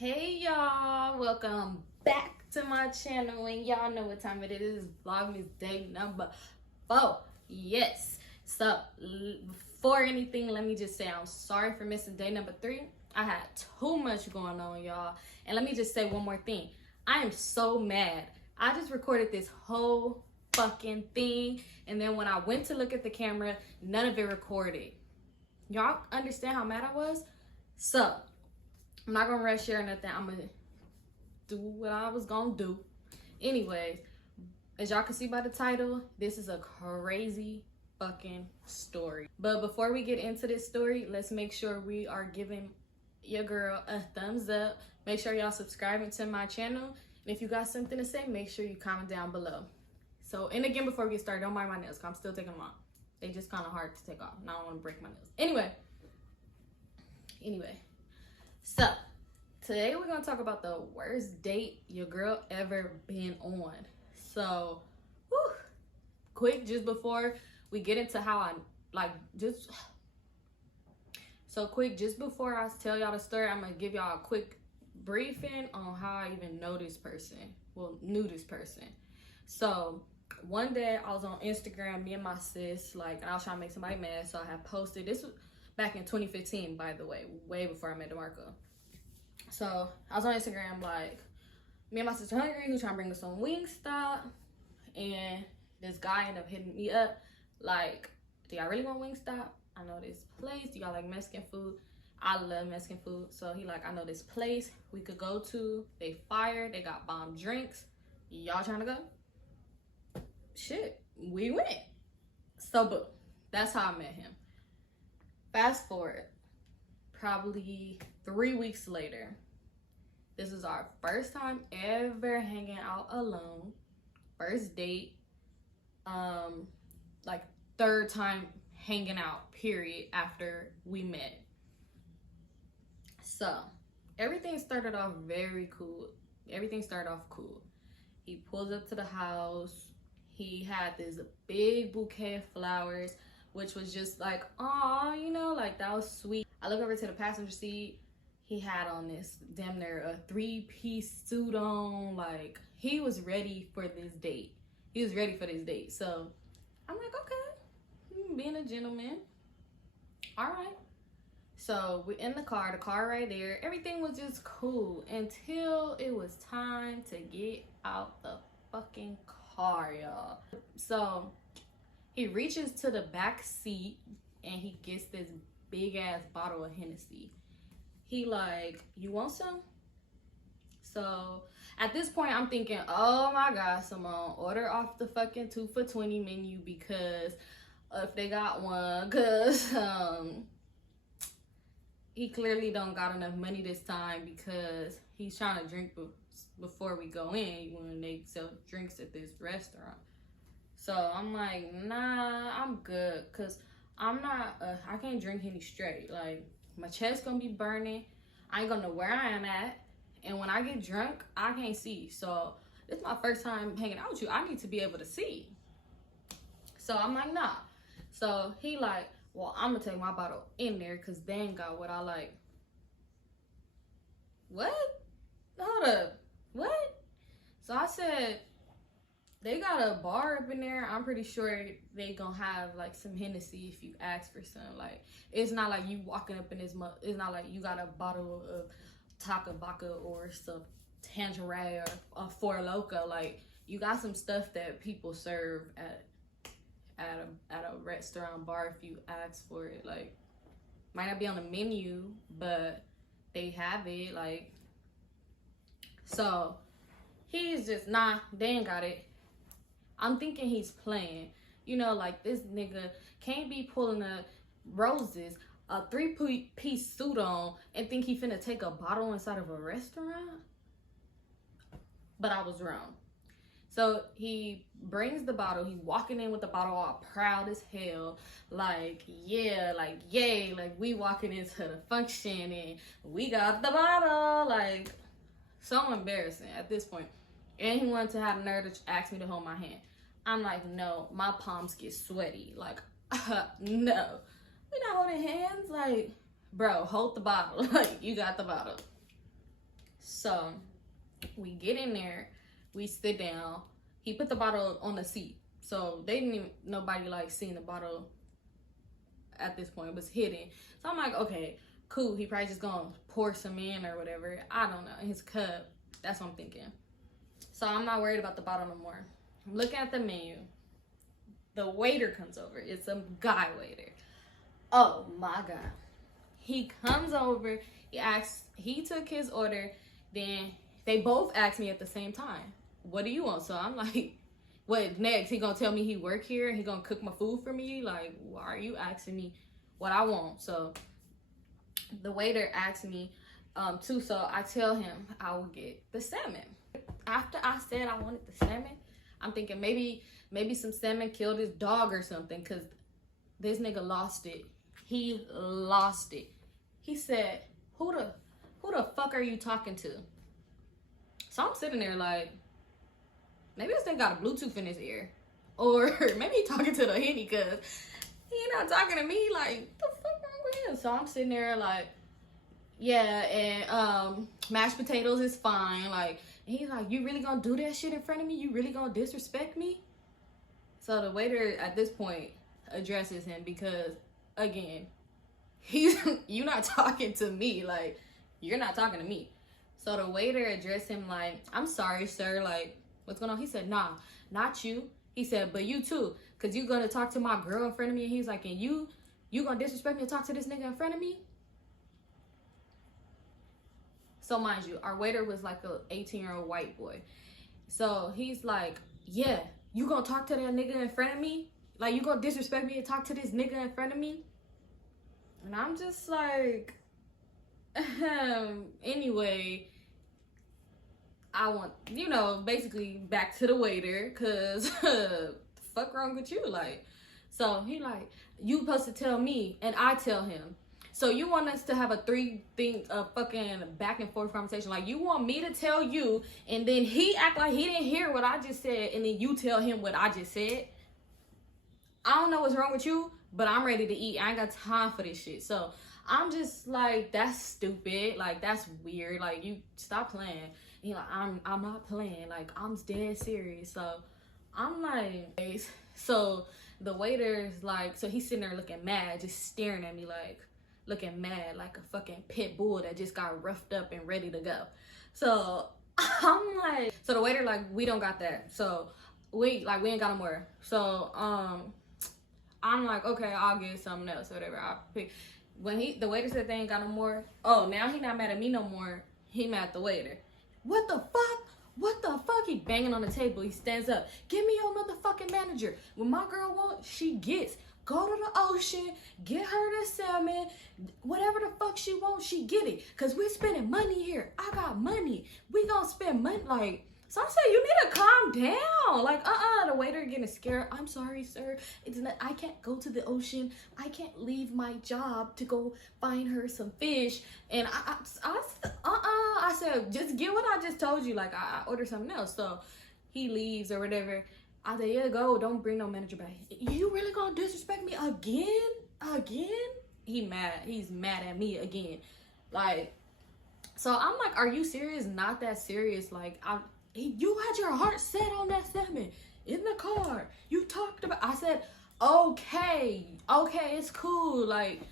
Hey y'all, welcome back to my channel, and y'all know what time it is. Vlogmas day number 4. Yes. So before anything, let me just say I'm sorry for missing day number 3. I had too much going on, y'all. And let me just say one more thing. I am so mad. I just recorded this whole fucking thing, and then when I went to look at the camera, none of it recorded. Y'all understand how mad I was? So I'm not gonna rush here or nothing. I'm gonna do what I was gonna do. Anyways, as y'all can see by the title, this is a crazy fucking story. But before we get into this story, let's make sure we are giving your girl a thumbs up. Make sure y'all subscribing to my channel. And if you got something to say, make sure you comment down below. So, and again, before we get started, don't mind my nails, because I'm still taking them off. They just kind of hard to take off. Now I don't want to break my nails. Anyway. So, today we're going to talk about the worst date your girl ever been on. So, quick, just before we get into how just before I tell y'all the story, I'm going to give y'all a quick briefing on how I even knew this person. So, one day I was on Instagram, me and my sis, I was trying to make somebody mad, so I had posted, this was back in 2015, by the way, way before I met DeMarco. So I was on Instagram, me and my sister hungry, who's trying to bring us some Wingstop, and this guy ended up hitting me up, do y'all really want Wingstop? I know this place. Do y'all like Mexican food? I love Mexican food. So he I know this place we could go to. They fire, they got bomb drinks. Y'all trying to go? Shit, we went. So boom, that's how I met him. Fast forward, probably 3 weeks later, this is our first time ever hanging out alone. First date, third time hanging out, period, after we met. So everything started off very cool. Everything started off cool. He pulls up to the house. He had this big bouquet of flowers, which was just aw, that was sweet. I look over to the passenger seat. He had on this damn near a 3-piece suit on. He was ready for this date. So I'm okay, being a gentleman. All right. So we're in the car right there. Everything was just cool until it was time to get out the fucking car, y'all. So he reaches to the back seat and he gets this big ass bottle of Hennessy. He you want some? So at this point I'm thinking, oh my God, Simone, order off the fucking 2 for $20 menu, because if they got one, because he clearly don't got enough money this time, because he's trying to drink before we go in when they sell drinks at this restaurant. So I'm nah, I'm good, because I'm not, I can't drink any straight. My chest gonna be burning. I ain't gonna know where I am at. And when I get drunk, I can't see. So this is my first time hanging out with you. I need to be able to see. So I'm nah. So he well, I'm gonna take my bottle in there, because they ain't got what I like. What? Hold up. What? So I said, they got a bar up in there. I'm pretty sure they gonna have some Hennessy if you ask for some. It's not like you walking up in this it's not like you got a bottle of Taca Baca or some Tangeray or a Four Loko. You got some stuff that people serve at a restaurant bar if you ask for it. Might not be on the menu, but they have it. So he's just they ain't got it. I'm thinking he's playing. This nigga can't be pulling a roses, a 3-piece suit on, and think he finna take a bottle inside of a restaurant. But I was wrong. So he brings the bottle. He walking in with the bottle all proud as hell. Yeah, yay. We walking into the function and we got the bottle. So embarrassing at this point. And he wanted to have the nerve to ask me to hold my hand. I'm no, my palms get sweaty. No. We're not holding hands. Bro, hold the bottle. You got the bottle. So we get in there, we sit down. He put the bottle on the seat, so they didn't even, nobody like seen the bottle at this point. It was hidden. So I'm like, okay, cool. He probably just gonna pour some in or whatever. I don't know, in his cup. That's what I'm thinking. So I'm not worried about the bottle no more. I'm looking at the menu. The waiter comes over. It's a guy waiter. Oh my God. He comes over. He asks, he took his order. Then they both asked me at the same time, what do you want? So I'm like, what next? He gonna tell me he work here? He gonna cook my food for me? Like, why are you asking me what I want? So the waiter asked me too. So I tell him I will get the salmon. After I said I wanted the salmon, I'm thinking maybe some salmon killed his dog or something, because this nigga lost it. He lost it. He said, who the fuck are you talking to? So I'm sitting there like, maybe this thing got a Bluetooth in his ear. Or maybe he talking to the Henny, because he not talking to me. Like, what the fuck wrong with him? So I'm sitting there like, yeah, and mashed potatoes is fine. Like, and he's like, you really gonna do that shit in front of me? You really gonna disrespect me? So the waiter at this point addresses him, because again, you not talking to me. Like, you're not talking to me. So the waiter addressed him like, I'm sorry, sir. Like, what's going on? He said, nah, not you. He said, but you too. Because you going to talk to my girl in front of me. And he's like, and you going to disrespect me and talk to this nigga in front of me? So mind you, our waiter was like a 18-year-old white boy. So he's like, yeah, you going to talk to that nigga in front of me? Like, you going to disrespect me and talk to this nigga in front of me? And I'm just like, anyway, I want, basically back to the waiter, because fuck wrong with you? Like, so he like, you supposed to tell me, and I tell him. So you want us to have a fucking back and forth conversation. Like, you want me to tell you, and then he act like he didn't hear what I just said, and then you tell him what I just said? I don't know what's wrong with you, but I'm ready to eat. I ain't got time for this shit. So I'm just like, that's stupid. Like, that's weird. Like, you stop playing. You know, I'm not playing. Like, I'm dead serious. So I'm like, so the waiter's like, so he's sitting there looking mad, just staring at me, like, looking mad, like a fucking pit bull that just got roughed up and ready to go. So I'm like, so the waiter like, we don't got that. So we ain't got no more. So I'm like, okay, I'll get something else or whatever. I'll pick. When the waiter said they ain't got no more, oh, now he not mad at me no more. He mad at the waiter. What the fuck? What the fuck? He banging on the table. He stands up. Give me your motherfucking manager. When my girl wants, she gets. Go to the ocean, get her the salmon, whatever the fuck she wants, she get it. Cause we spending money here. I got money. We gonna spend money. Like, so I said, you need to calm down. Like, the waiter getting scared. I'm sorry, sir. It's not, I can't go to the ocean. I can't leave my job to go find her some fish. And I said, just get what I just told you. Like, I ordered something else. So he leaves or whatever. I said, yeah, go. Don't bring no manager back. You really gonna disrespect me again? Again? He mad. He's mad at me again. Like, so I'm like, are you serious? Not that serious. Like, you had your heart set on that salmon in the car. You talked about, I said, okay, it's cool. Like,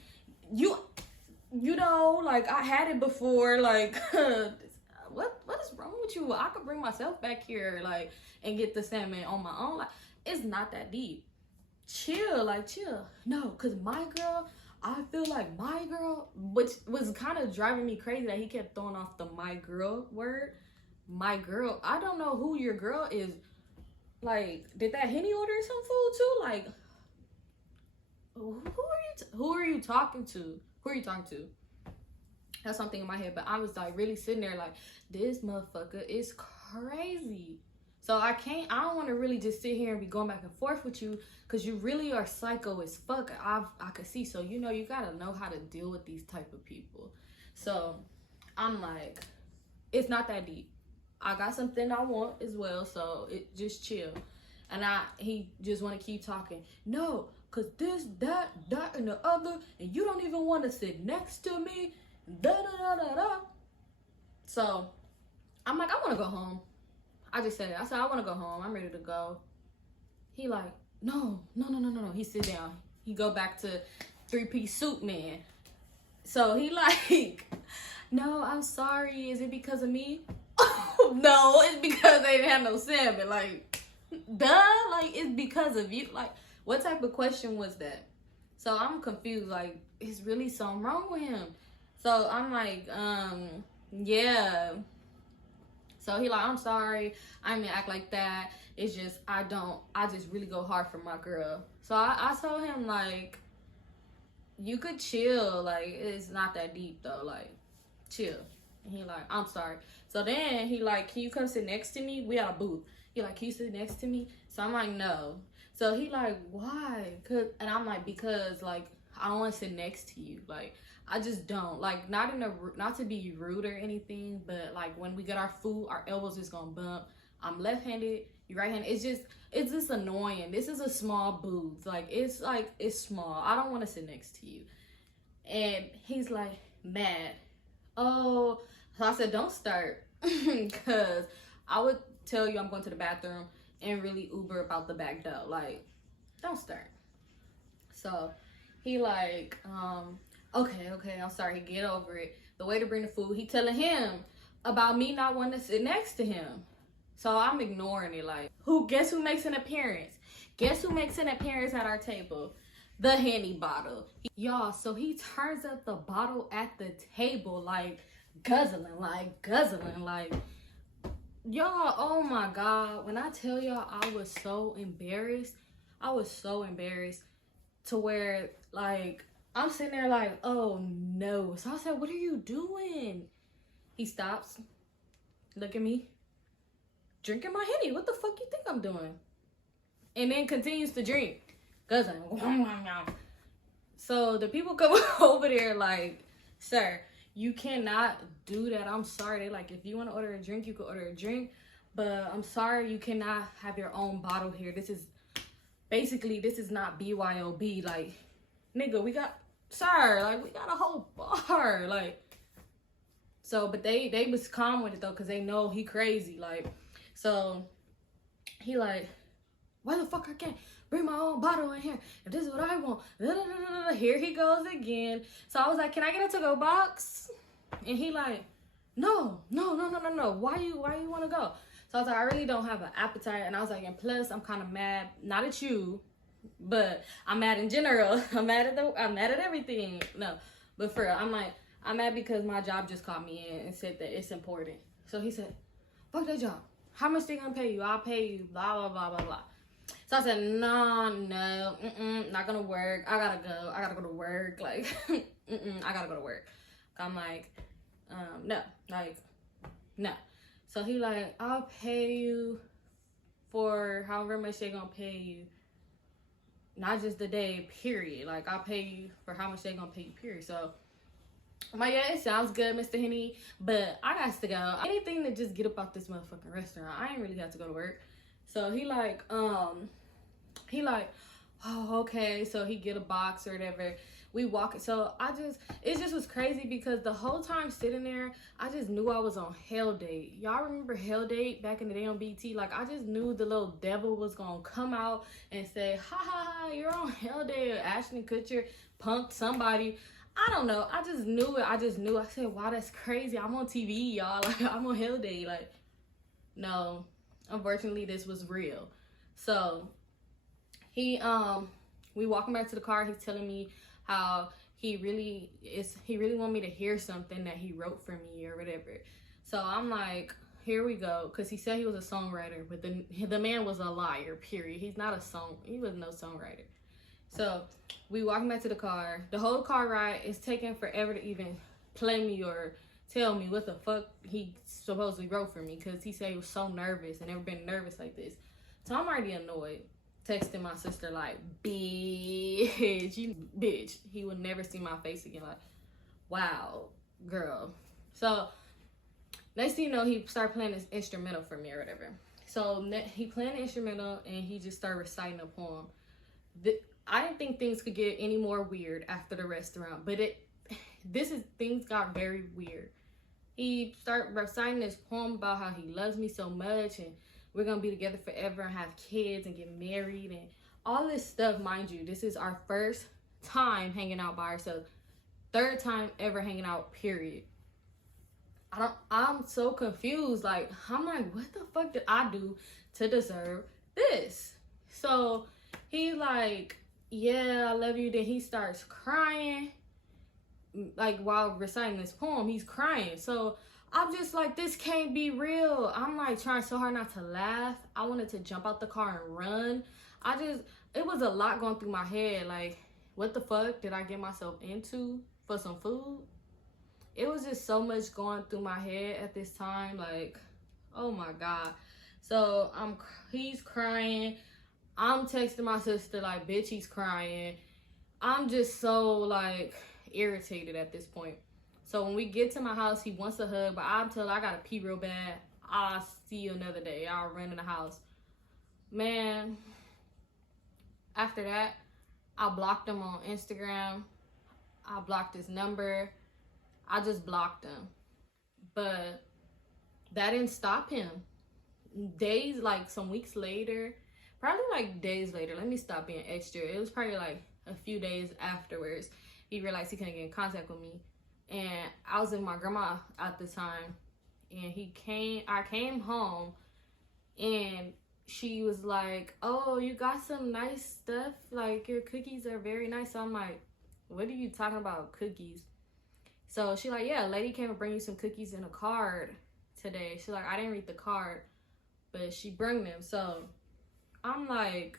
you know, like, I had it before. Like, what is wrong with you? I could bring myself back here, like, and get the salmon on my own. Like, it's not that deep. Chill. No, because my girl, I feel like my girl, which was kind of driving me crazy that he kept throwing off the my girl word. My girl, I don't know who your girl is. Like, did that Henny order some food too? Like, who are you talking to? Who are you talking to? That's something in my head, but I was like really sitting there like, this motherfucker is crazy. So I don't want to really just sit here and be going back and forth with you, because you really are psycho as fuck. I could see. So, you gotta know how to deal with these type of people. So I'm like, it's not that deep. I got something I want as well, so it just chill. And he just want to keep talking. No, because this, that, and the other, and you don't even want to sit next to me. Da da da da da. So I'm like, I want to go home. I just said it. I said, I want to go home. I'm ready to go. He like, no. He sit down. He go back to 3-piece suit man. So he like, no, I'm sorry. Is it because of me? No, it's because they didn't have no salmon. Like, duh. Like, it's because of you. Like, what type of question was that? So I'm confused. Like, is really something wrong with him? So I'm like, yeah. So he like, I'm sorry. I didn't act like that. It's just, I just really go hard for my girl. So I told him, like, you could chill. Like, it's not that deep, though. Like, chill. And he like, I'm sorry. So then he like, can you come sit next to me? We at a booth. He like, can you sit next to me? So I'm like, no. So he like, why? And I'm like, because, like, I don't want to sit next to you. Like, I just don't. Like, not to be rude or anything, but, like, when we get our food, our elbows just gonna bump. I'm left-handed, you right-handed. It's just annoying. This is a small booth. It's small. I don't want to sit next to you. And he's like, mad. Oh, so I said, don't start. Because I would tell you I'm going to the bathroom and really Uber about the back door. Like, don't start. So he like, okay, I'm sorry, get over it. The way to bring the food, he telling him about me not wanting to sit next to him. So I'm ignoring it. Like, guess who makes an appearance? Guess who makes an appearance at our table? The Henny bottle. Y'all, so he turns up the bottle at the table, like, guzzling. Y'all, oh my God. When I tell y'all, I was so embarrassed. To where, like, I'm sitting there like, oh no. So I said, what are you doing? He stops, look at me, drinking my Henny. What the fuck you think I'm doing? And then continues to drink. Guzzling. So the people come over there like, sir, you cannot do that. I'm sorry. They like, if you want to order a drink, you can order a drink. But I'm sorry, you cannot have your own bottle here. This is not BYOB. Like, nigga, we got a whole bar. Like, so, but they was calm with it though, because they know he crazy. Like, so he like, why the fuck I can't bring my own bottle in here if this is what I want? Here he goes again. So I was like, can I get a to-go box? And he like, no. Why you want to go? So I was like, I really don't have an appetite. And I was like, and plus I'm kind of mad, not at you, but I'm mad in general. I'm mad at everything. No, but for real, I'm mad because my job just called me in and said that it's important. So he said, fuck that job. How much they gonna pay you? I'll pay you, blah, blah, blah, blah, blah. So I said, no, not gonna work. I gotta go to work. Like, I gotta go to work. I'm like, no. So he like, I'll pay you for however much they gonna pay you. Not just the day, period. Like, I'll pay you for how much they gonna pay you, period. So I'm like, yeah, it sounds good, Mr. Henny, but I got to go. Anything to just get up out this motherfucking restaurant. I ain't really have to go to work. So he like, oh, okay. So he get a box or whatever. We walk it. So it just was crazy because the whole time sitting there, I just knew I was on Hell Date. Y'all remember Hell Date back in the day on BT? Like, I just knew the little devil was gonna come out and say, ha, you're on Hell Date. Or Ashton Kutcher punked somebody. I don't know. I just knew it. I said, wow, that's crazy. I'm on TV, y'all. Like, I'm on Hell Day. Like, no. Unfortunately, this was real. So, we walking back to the car. He's telling me how he really want me to hear something that he wrote for me or whatever. So, I'm like, here we go. Because he said he was a songwriter. But the man was a liar, period. He was no songwriter. So we walking back to the car. The whole car ride is taking forever to even play me or tell me what the fuck he supposedly wrote for me, because he said he was so nervous and never been nervous like this. So I'm already annoyed, texting my sister like, bitch. He would never see my face again. Like, wow, girl. So next thing you know, he started playing this instrumental for me or whatever. So he playing the instrumental and he just started reciting a poem. I didn't think things could get any more weird after the restaurant, but things got very weird. he started reciting this poem about how he loves me so much and we're gonna be together forever and have kids and get married and all this stuff. Mind you, this is our first time hanging out by ourselves, third time ever hanging out, period. I'm so confused. Like, I'm like, what the fuck did I do to deserve this? So he's like, yeah, I love you. Then he starts crying, like while reciting this poem, he's crying. So I'm just like, this can't be real. I'm like trying so hard not to laugh. I wanted to jump out the car and run. It was a lot going through my head. Like, what the fuck did I get myself into for some food? It was just so much going through my head at this time. Like, oh my God. So he's crying. I'm texting my sister like, bitch, he's crying. I'm just so like irritated at this point. So when we get to my house, he wants a hug, but I'm telling him I gotta pee real bad. I'll see you another day. I'll run in the house. Man, after that, I blocked him on Instagram. I blocked his number. I just blocked him. But that didn't stop him. Days, like some weeks later, probably like days later, let me stop being extra. It was probably like a few days afterwards, he realized he couldn't get in contact with me. And I was with my grandma at the time. And I came home and she was like, oh, you got some nice stuff. Like, your cookies are very nice. So I'm like, what are you talking about, cookies? So she like, yeah, a lady came and bring you some cookies and a card today. She's like, I didn't read the card, but she bring them. So I'm like,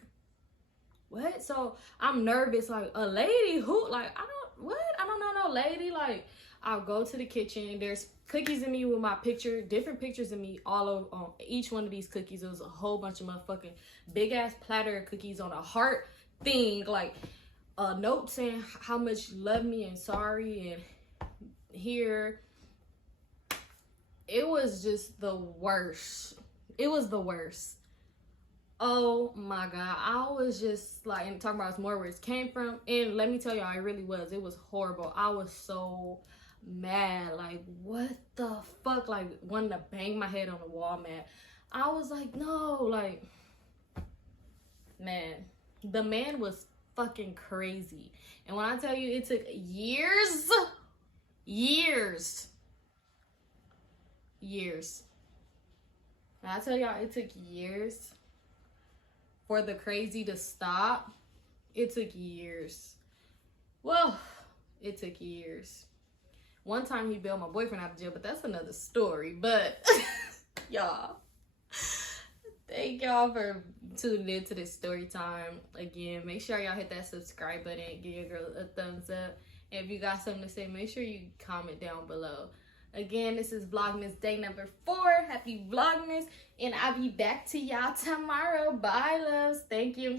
what? So I'm nervous, like, a lady who, like, I don't know no lady. Like, I'll go to the kitchen, there's cookies in me with my picture, different pictures of me all over on each one of these cookies. There was a whole bunch of motherfucking big ass platter of cookies on a heart thing, like a note saying how much you love me and sorry. And here, it was just the worst. It was the worst. Oh my God, I was just like, and talking about more where it came from. And let me tell y'all, it really was. It was horrible. I was so mad. Like, what the fuck? Like, wanting to bang my head on the wall, man. I was like, no, like, man, the man was fucking crazy. And when I tell you, it took years. When I tell y'all, it took years for the crazy to stop. It took years. Well, it took years. One time he bailed my boyfriend out of jail, but that's another story. But y'all, thank y'all for tuning in to this story time. Again, make sure y'all hit that subscribe button, give your girl a thumbs up. And if you got something to say, make sure you comment down below. Again, this is Vlogmas day number 4. Happy Vlogmas. And I'll be back to y'all tomorrow. Bye, loves. Thank you.